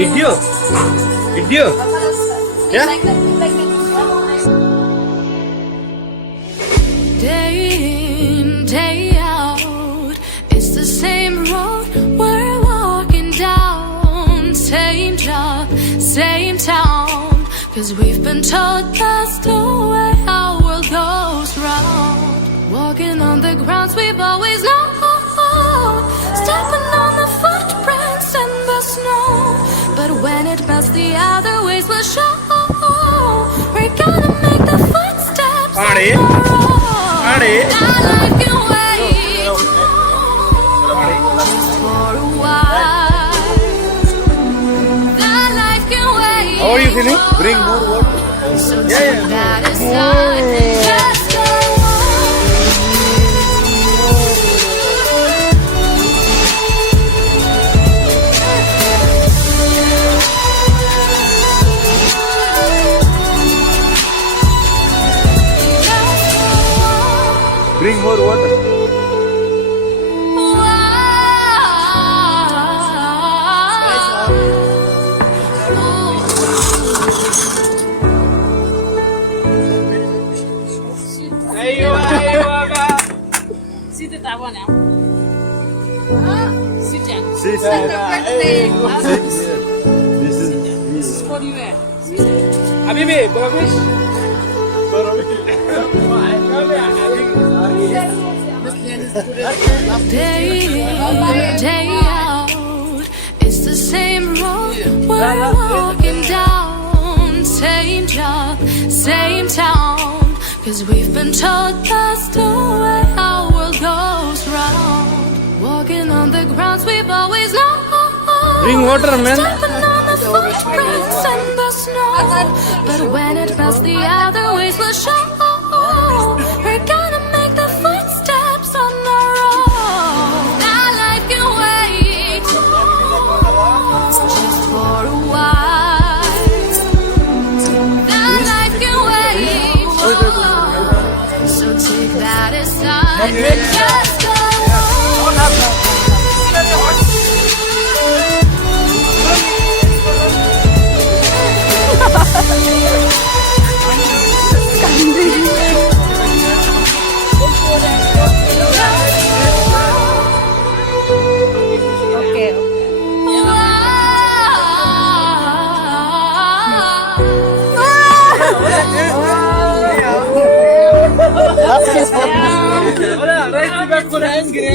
Video? Video? Yeah? Day in, day out, it's the same road we're walking down. Same job, same town, 'cause we've been told that's the way our world goes round. Walking on the grounds we've always known, stepping on the footprints in the snow. But when it melts, the other ways will show. We're gonna make the footsteps on Party. our own. Party. That life can wait for a while. That life can wait. How are you feeling? Bring more water. So Yeah, take yeah. that aside and just go on. Bring more water. Siete تعبان يا عم. Sit down. See, This is for you. Habibi, Barabish. Day in, day out, it's the same road we're walking down. Same job, same town, 'cause we've been told that's the way our world goes round. Walking on the grounds we've always known. Bring water, man. Stepping on the footprints in the snow. But when it melts, the other ways will show. We're gonna make the footsteps on our own. That life can wait just for a while. That life can wait. So take that aside and just go on. Wala, right back ko na angry.